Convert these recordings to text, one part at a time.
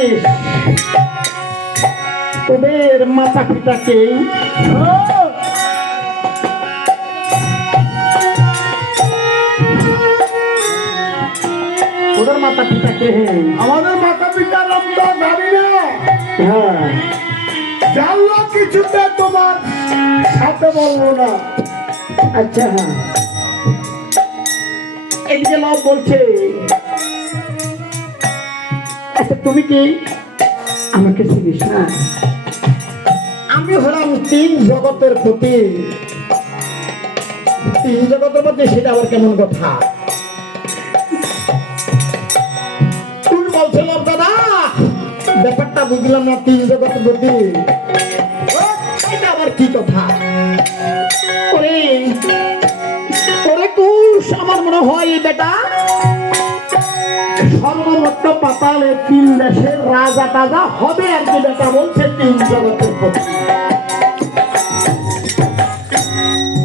জানিস তোদের মাতা পিতাকে? ওদের মাতা পিতাকে? আমাদের মাতা পিতার নাম তো জানি না। হ্যাঁ, জানলো কিছুতে তোমার সাথে বলবো না। আচ্ছা হ্যাঁ, এদিকে লোক বলছে আচ্ছা তুমি কি আমাকে চিনিস না? আমি হলাম তিন জগতের প্রতি। তিন জগতের মধ্যে সেটা আবার কেমন কথা? তুমি বলছিলাম দাদা ব্যাপারটা বুঝলাম না। তিন জগতের প্রতি এটা আবার কি কথা? ওরে ওরে কুশ, আমার মনে হয় এই বেটা সর্বমত্ত পাতালে তিন দেশের রাজা টাজা হবে আর কি বেটা বলছে তিন জগতের প্রতি।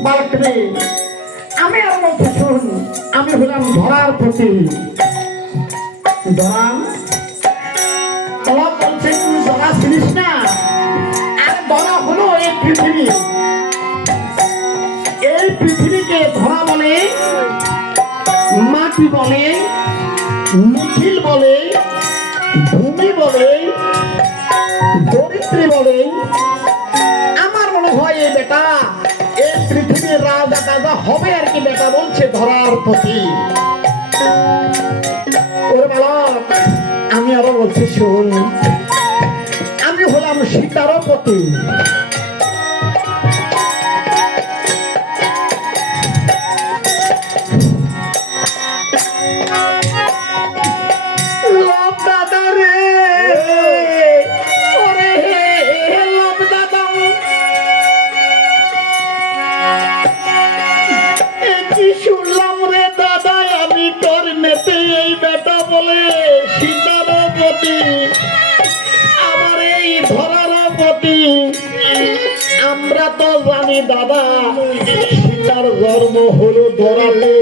বালকরে আমি আর বলতে শুন, আমি হলাম ধরার প্রতি। ধরা ওরা বলছে তুই ধরা চিনিস না? আর ধরা হলো এই পৃথিবী। এই পৃথিবীকে ধরা বলে, মাটি বলে, নিখিল বলে, ভূমি বলে, ধরিত্রী বলে। আমার মনে হয় এই বেটা এই পৃথিবীর রাজা টাজা হবে আর কি বেটা বলছে ধরার প্রতি। ওরে বালক আমি আরো বলছি শুন, আমি হলাম সীতারও পতি। লব দাদা রে, ওরে লব দাদা, কি শুনলাম রে দাদা আমি তোর নেতে এই বেটা বলে সীতারও পতি, আমার এই ধরারও পতি। আমরা তো জানি দাদা সীতার জন্ম হলো ধরাতে,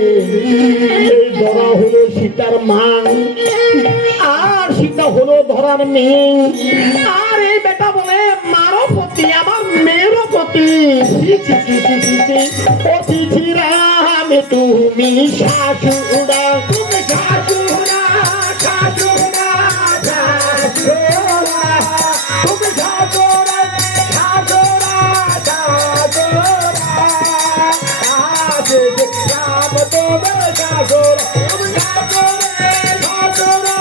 এই ধরা হলো সীতার মা, আর সীতা হলো ধরার মেয়ে। আর এই বেটা বলে মারও পতি, আমার মেয়েরও পতি। অতিথি রামে তুমি শাশুড়া, তুমি শাশুড়া, শাশুড়া, শাশুড়া, তুমি শাশুড়া, শাশুড়া, শাশুড়া, আজ রাম তুমি শাশুড়া, তুমি শাশুড়া, শাশুড়া,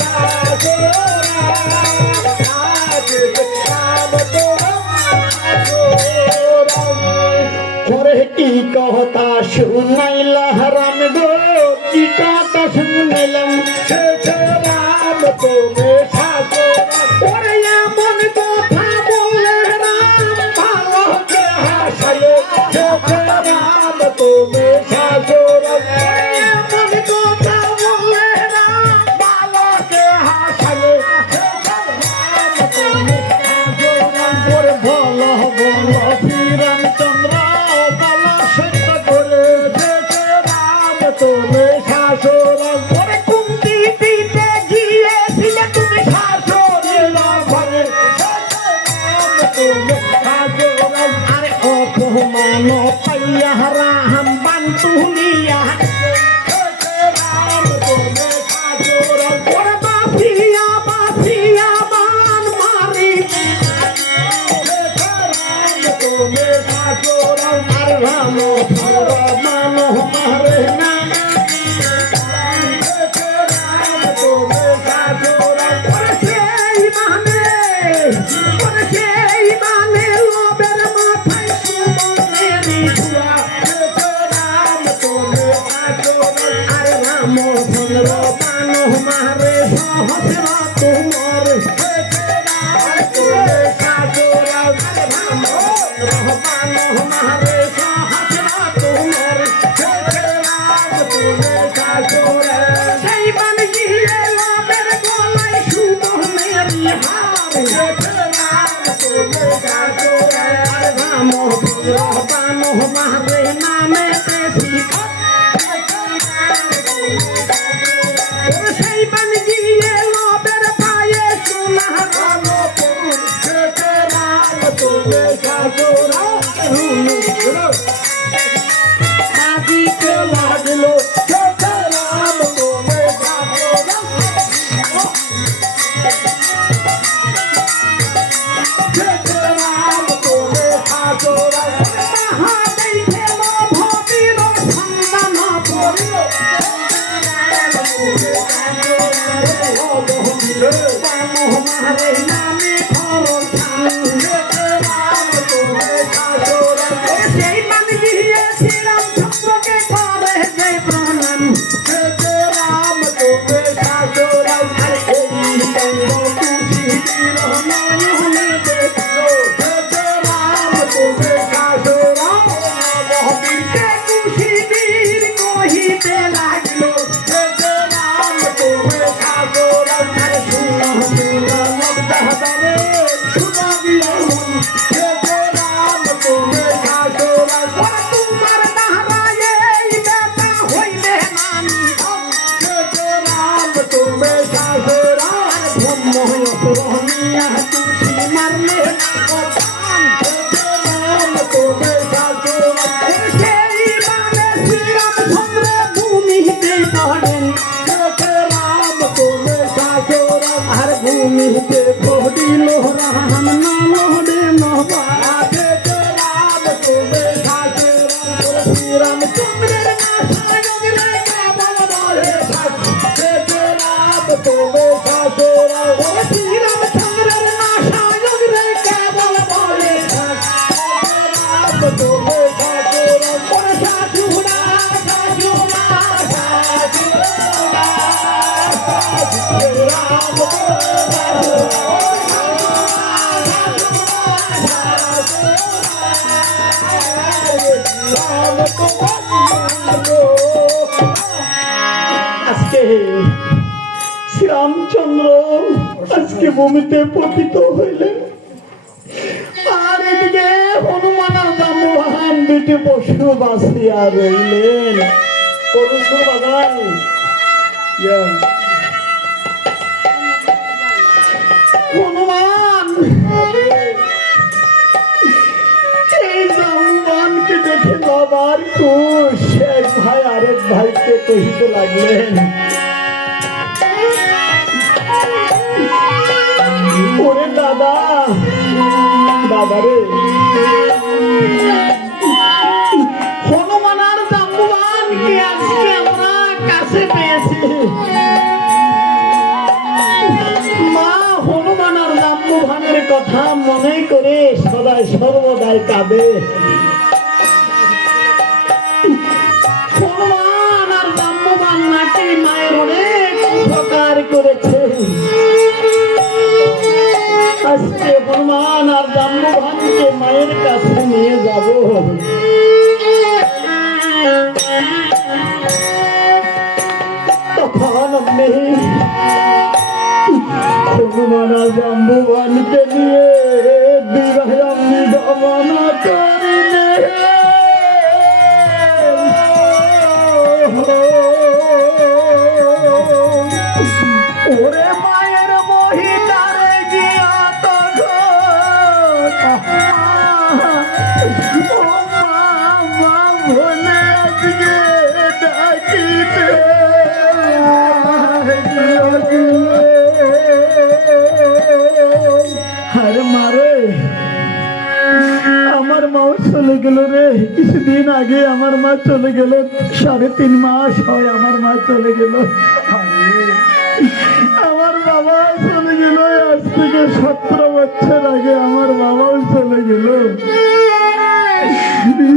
শাশুড়া, আজ রাম তুমি শাশুড়া। করে কি কথা শুনাইলা রাম গো, কি কথা শুনাইলাম রাম তুমি শাশুড়া। ওরে এমন কথা বলে রাম ভালোকে হাসায় রাম তুমি শাশুড়া। এমন কথা বলে রাম ভালোকে হাসায় রাম তুমি শাশুড়া। ওরে ভালো বলো শ্রীরামচন্দ্র বালা সত্য করে রাম তুমি শাশুড়া। ওরে কুন্তি দিতে গিয়েছিলে তুমি শাশুড়া ঘরে রাম তুমি শাশুড়া। আরে অপমান পাইয়া রাম বান তুলিয়া রাম তুমি শাশুড়া। ওরে বাঁচিয়া বাঁচিয়া বান মারি রাম তুমি শাশুড়া। আর রাম মান মারে না রাম তুমি শাশুড়া। সেই মানে লোবের মাথায় সুমনের ধুয়া রাম তুমি শাশুড়া। আর রাম চন্দ্র মান মারে সহস্র তোমার রাম তুমি শাশুড়া। রাম চন্দ্র মান মারে সহস্র তোমার রাম তুমি শাশুড়া। সেই মান গিয়ে লোবের গলায় সুমনের হার রাম তুমি শাশুড়া। রাম চন্দ্র মান মারে নামে শিখা সেই মান গিয়ে লোবের পায়ে সাজোরা কাঁদিতে লাগলো রাম তুমি সাজোরা রাম তুমি সাজোরা হাতেই খেল ভবির সন্ধান করিল মারে নামে খরচ রাম তুমি সাজোরা সেই মান দিয়ে শ্রীরামচন্দ্রকে করে যে প্রণাম রাম তুমি সাজোরা এই তুষি নয়নে দেখলো রাম তুমি সাজোরা বীরকে তুষি বীর কহিতে লাগলো রাম তুমি সাজোরা শুনো শুনো লব্ধারে শুনো বিলমন রাম তুমি সাজোরা তোমার নারায়ে বেটা হইলে নামি রাম তুমি সাজোরা ব্রহ্ম রহমিয়া তুষি মারলে রাম তুমি সাজোরা সেই মানে শ্রীরামচন্দ্র ভূমিতে পড়েন রাম তুমি সাজোরা আর ভূমিতে পড়িল রাম নমরে নবাদে রাম তুমি সাজোরা শ্রীরামচন্দ্রের নাশায় রে কেবল বলে রাম তুমি সাজোরা শ্রীরামচন্দ্রের নাশায় রে কেবল বলে রাম তুমি সাজোরা সাজুরা সাজুরা সাজুরা রাম আজকে শ্রীরামচন্দ্র আজকে ভূমিতে পতিত হইলেন আর এদিকে হনুমান আর জাম্বুবাহন দুটি পশু বাঁচিয়া রইলেন পরশু বাগান হনুমান এই জাম্বুবাহনকে দেখে বাবার খুশ এক ভাই আরেক ভাইকে কহিতে লাগলেন ওরে দাদা দাদা রে হনুমান আর জাম্বুবাহনকে আজকে আমরা কাছে পেয়েছি মা হনুমান আর জাম্বুবাহনের কথা মনে করে সদাই সর্বদাই কাঁদে হনুমান আর জাম্বুবাহন নাকি মায়ের অনেক উপকার করেছে আজকে হনুমান আর জাম্বুবাহনকে মায়ের কাছে নিয়ে যাব তখন আমি হনুমান আর জাম্বুবাহনকে নিয়ে বিবাহে আমি গমন করিলে ওরে মায়ের মহিলারে গিয়া আমার মাও চলে গেল রে কিছুদিন আগে আমার মা চলে গেল 3.5 মাস হয় আমার মা চলে গেল আমার বাবা চলে গেল আজ থেকে 17 বছর আগে আমার বাবাও চলে গেল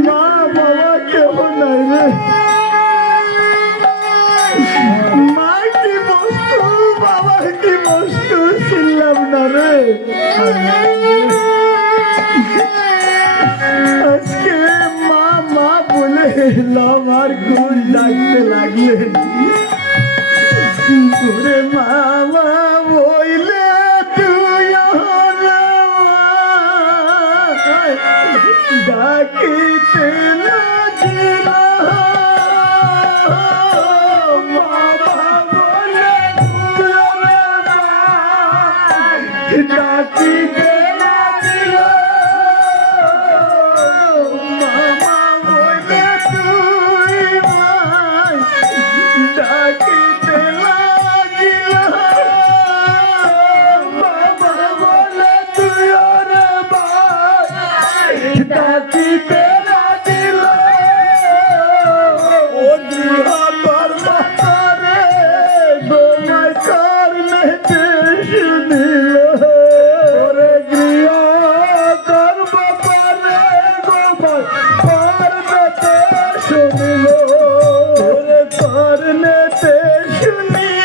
মা বাবা কেউ নাই রে মা কি বস্তু বাবা কি বস্তু ছিলাম না রে আজকে মা মা বলে আমার গুণ ডাকতে লাগলেন ওরে মামা বইলে তুই ডাকিতে লাগিল বাবা বলে ডাকিতে লাগিল মে